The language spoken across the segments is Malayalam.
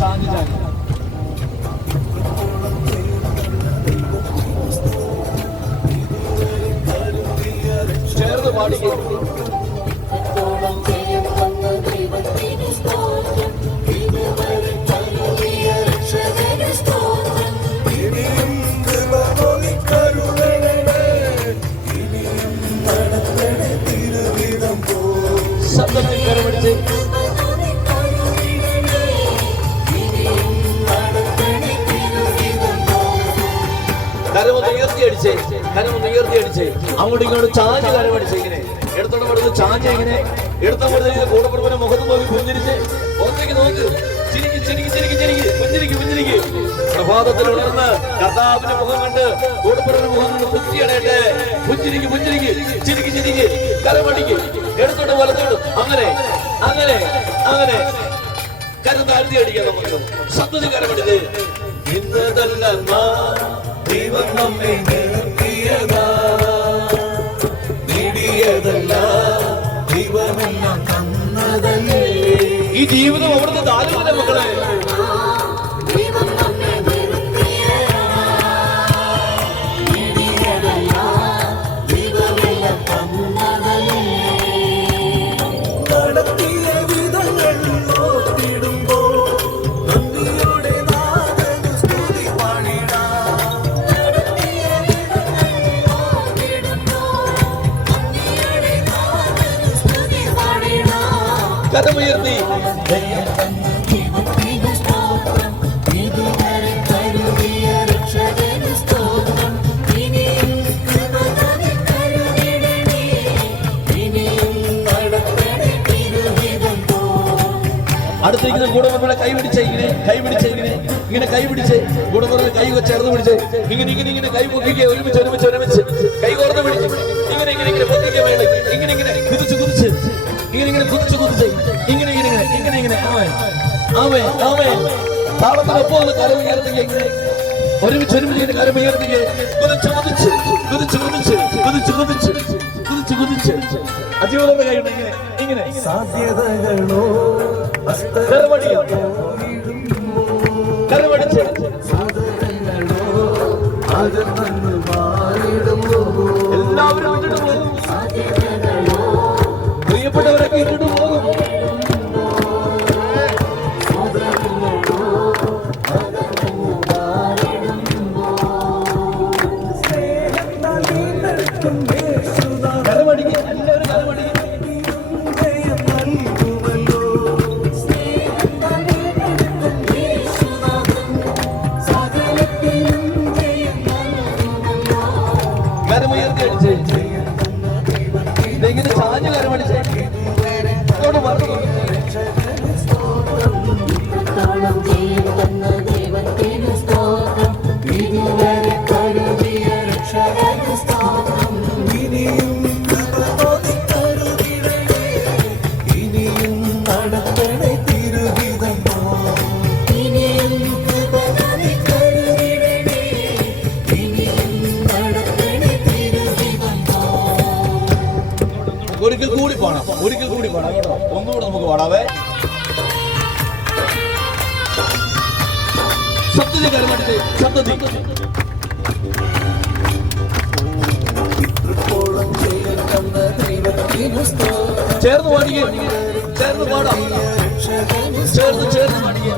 ചാഞ്ഞ് ചേർന്ന് പാടിക്കേ. ശബ്ദത്തിൽ കരമടിച്ച് കരമൊന്ന് ഉയർത്തി അടിച്ചേ, കരമൊന്ന് ഉയർത്തി അടിച്ചേ. അങ്ങോട്ടും ഇങ്ങോട്ടും ചാഞ്ഞ് കരമടിച്ച് ഇങ്ങനെ എടുത്തോടെ പടുത്ത് ചാഞ്ഞ് ഇങ്ങനെ എടുത്തോടെ കൂടപ്പുറപ്പിനെ മുഖത്ത് നോക്കി പുഞ്ചിരിച്ച് പുറത്തേക്ക് നോക്ക്. ചിരിക്ക് ചിരിക്ക് ചിരിക്ക് ചിരിക്ക് പുഞ്ചിരിക്ക് പുഞ്ചിരിക്ക്. പ്രഭാതത്തിൽ ഉണർന്ന് കർത്താവിന്റെ മുഖം കണ്ട് കൂടപ്പുറപ്പിന്റെ മുഖം കണ്ട് പുഞ്ചിയടയട്ടെ. പുഞ്ചിരിക്ക് പുഞ്ചിരിക്ക് ചിരിക്ക് ചിരിക്ക് കരമടിക്ക്. എടുത്തോട്ട് വലത്തോട്ട് അങ്ങനെ അങ്ങനെ അങ്ങനെ കരം താഴ്ത്തി അടിക്കാം. നമുക്ക് ശബ്ദത്തിൽ കരമടിച്ച് ഇന്നതല്ല ദൈവം നമ്മെ നിർത്തിയതാ, നേടിയതല്ല ദൈവമെല്ലാം തന്നതല്ലേ. ഈ ജീവിതം അവിടുത്തെ ദാനമല്ല മക്കളെ. കരമുയർത്തി അടുത്തിരിക്കുന്ന കൂടപ്പുറപ്പിനെ കൈപിടിച്ച് ഇങ്ങനെ കൈപിടിച്ച് ഇങ്ങനെ ഇങ്ങനെ കൈപിടിച്ച് കൂടപ്പുറപ്പിനെ കൈ ചേർന്ന് പിടിച്ച് ഇങ്ങനെ ഇങ്ങനെ ഇങ്ങനെ കൈ പൊക്കിക്കുക. ഒരുമിച്ച് ഒരുമിച്ച് ഒരുമിച്ച് കൈ കോർന്ന് പിടിച്ച് ഇങ്ങനെ ഇങ്ങനെ ഇങ്ങനെ പൊക്കിക്കുക. വേണ്ട ഇങ്ങനെ ഇങ്ങനെ കുതിച്ച് കുതിച്ച് ഇങ്ങനെ ഇങ്ങനെ കുതിച്ച് കുതിച്ച് ഇങ്ങനെ ഇങ്ങനെ ഇങ്ങനെ ഇങ്ങനെ ആമേ ആമേ ആമേ. താളത്തിനൊപ്പം ഒന്ന് കരം ഉയർത്തുക. ഇങ്ങനെ ഒരുമിച്ച് ഒരുമിച്ച് കരം ഉയർത്തുക. കുതിച്ച് കുതിച്ച് കുതിച്ച് കുതിച്ച് കുതിച്ച് കുതിച്ച് കുതിച്ച് കുതിച്ച് അജീവനോടെ കൈയുണ്ട് ഇങ്ങനെ ഇങ്ങനെ സാധ്യതകളോ കരമടിച്ച് എല്ലാവരും ഇട്ടിട്ട് പോകും. പ്രിയപ്പെട്ടവരൊക്കെ ഇട്ടിട്ട് പോകും. കരമടിക്കുക. എല്ലാവരും കരമടിക്കുക. കരമുയർത്തി അടിച്ച് ഇങ്ങനെ ചാഞ്ഞ് കരമടിച്ച് ഇങ്ങോട്ട് പറഞ്ഞു. ഒരിക്കൽ കൂടി പാടാം, ഒരിക്കൽ കൂടി പാടാം കേട്ടോ. ഒന്നുകൂടെ നമുക്ക് പാടാവേ. ശബ്ദത്തിൽ കരമടിച്ച് ശബ്ദത്തിൽ ചേർന്ന് പാടിക്കുക. ചേർന്ന് പാടാം. ചേർന്ന് ചേർന്ന് പാടിക്കുക.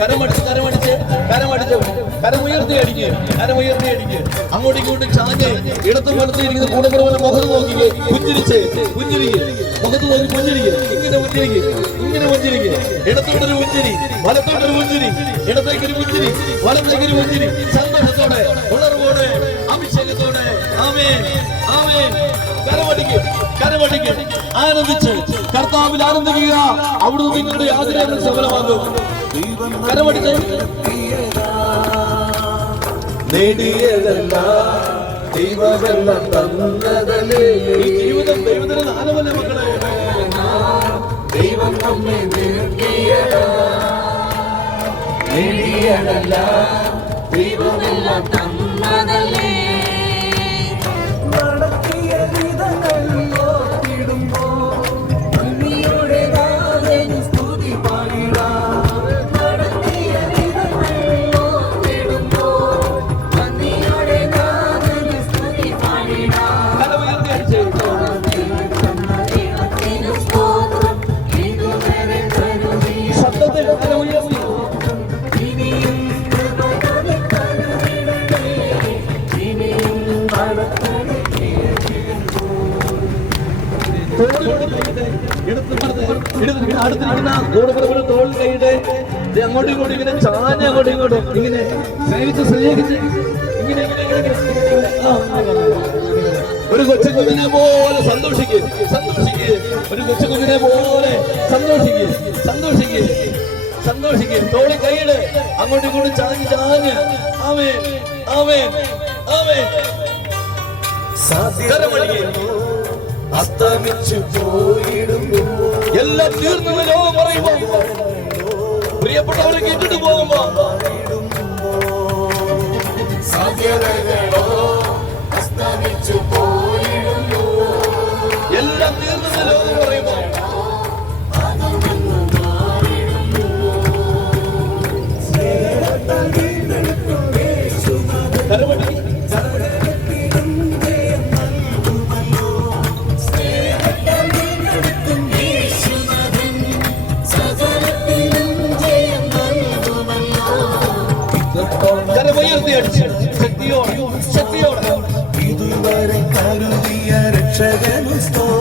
കരമടിച്ച് കരമടിച്ച് കരമടിച്ച് കരമുയർത്തി അടിക്കുക. കരമുയർത്തി അടിക്കുക. അങ്ങോട്ടും ഇങ്ങോട്ടും ചാഞ്ഞ് ഇടത്തും വലത്തും ഇരിക്കുന്ന കൂടപ്പുറപ്പിനെ മുഖത്ത് നോക്കിക്കുക. പുഞ്ചിരിച്ച് പുഞ്ചിരിക്കുക. മുഖത്ത് നോക്കി പുഞ്ചിരിക്കുക. ഇങ്ങനെ പുഞ്ചിരിക്കുക. ഇങ്ങനെ പുഞ്ചിരിക്കുക. ഇടത്തോട്ടൊരു പുഞ്ചിരി, വലത്തോട്ടൊരു പുഞ്ചിരി, ഇടത്തേക്കൊരു പുഞ്ചിരി, വലത്തേക്കൊരു പുഞ്ചിരി. സന്തോഷത്തോടെ ഉണർവോടെ അഭിഷേകത്തോടെ ആമേൻ ആമേൻ. കരമടിക്കുക കരമടിക്കുക. ആനന്ദിച്ച് കർത്താവിൽ ആനന്ദിക്കുക. അവിടുന്ന് നിങ്ങളുടെ ആഗ്രഹങ്ങൾ സഫലമാകും. കരമടിച്ച് നേടിയതല്ല ദൈവമെല്ലാം തന്നതല്ലേ. ഈ ജീവിതം ദൈവത്തിന് ദാനമല്ലേ മക്കളെ? ദൈവം നമ്മെ നേടിയതല്ല, ദൈവമെല്ലാം തന്നതല്ലേ. നടത്തിയ വിധങ്ങൾ ഓർത്തിടുമ്പോൾ നന്ദിയോടെ നാഥന് സ്തുതി പാടിടാം. നടത്തിയ വിധങ്ങൾ ഓർത്തിടുമ്പോൾ നന്ദിയോടെ നാഥന് സ്തുതി പാടിടാം. കരമുയർത്തി അടിച്ചേ. ശബ്ദത്തിൽ കരമുയർത്തി. അടുത്തിരിക്കുന്ന കൂടെ തോളിൽ കൈയിട്ട് അങ്ങോട്ടും ഇങ്ങോട്ടും ഇങ്ങനെ ചാഞ്ഞ് അങ്ങോട്ടും ഇങ്ങോട്ടും ഇങ്ങനെ സ്നേഹിച്ച് സ്നേഹിച്ച് ഇങ്ങനെ ഒരു കൊച്ചുകുഞ്ഞിനെ പോലെ സന്തോഷിക്കുക, സന്തോഷിക്കുക. ഒരു കൊച്ചുകുഞ്ഞിനെ പോലെ സന്തോഷിക്കുക, സന്തോഷിക്കുക, സന്തോഷിക്കുക. തോളിൽ കൈയിട് അങ്ങോട്ടും ഇങ്ങോട്ടും ചാഞ്ഞ് ചാഞ്ഞ്. ആമേൻ, ആമേൻ, ആമേൻ. അസ്തമിച്ചു പോയിടുമ്പോ എല്ലാം തീർന്നെന്ന് ലോകം പറയുമ്പോ പ്രിയപ്പെട്ടവരെ കേട്ടിട്ട് പോകുമ്പോ സാധ്യതകളോ അസ്തമിച്ചു പോയിടുമ്പോ എല്ലാം തീർന്നെന്ന് ലോകം പറയുമ്പോ കരമടി കരമുയർത്തി അടിച്ച് ശക്തിയോടെ, ശക്തിയോടെ. ഇതുവരെ കരുതിയ രക്ഷകനു സ്തോത്രം.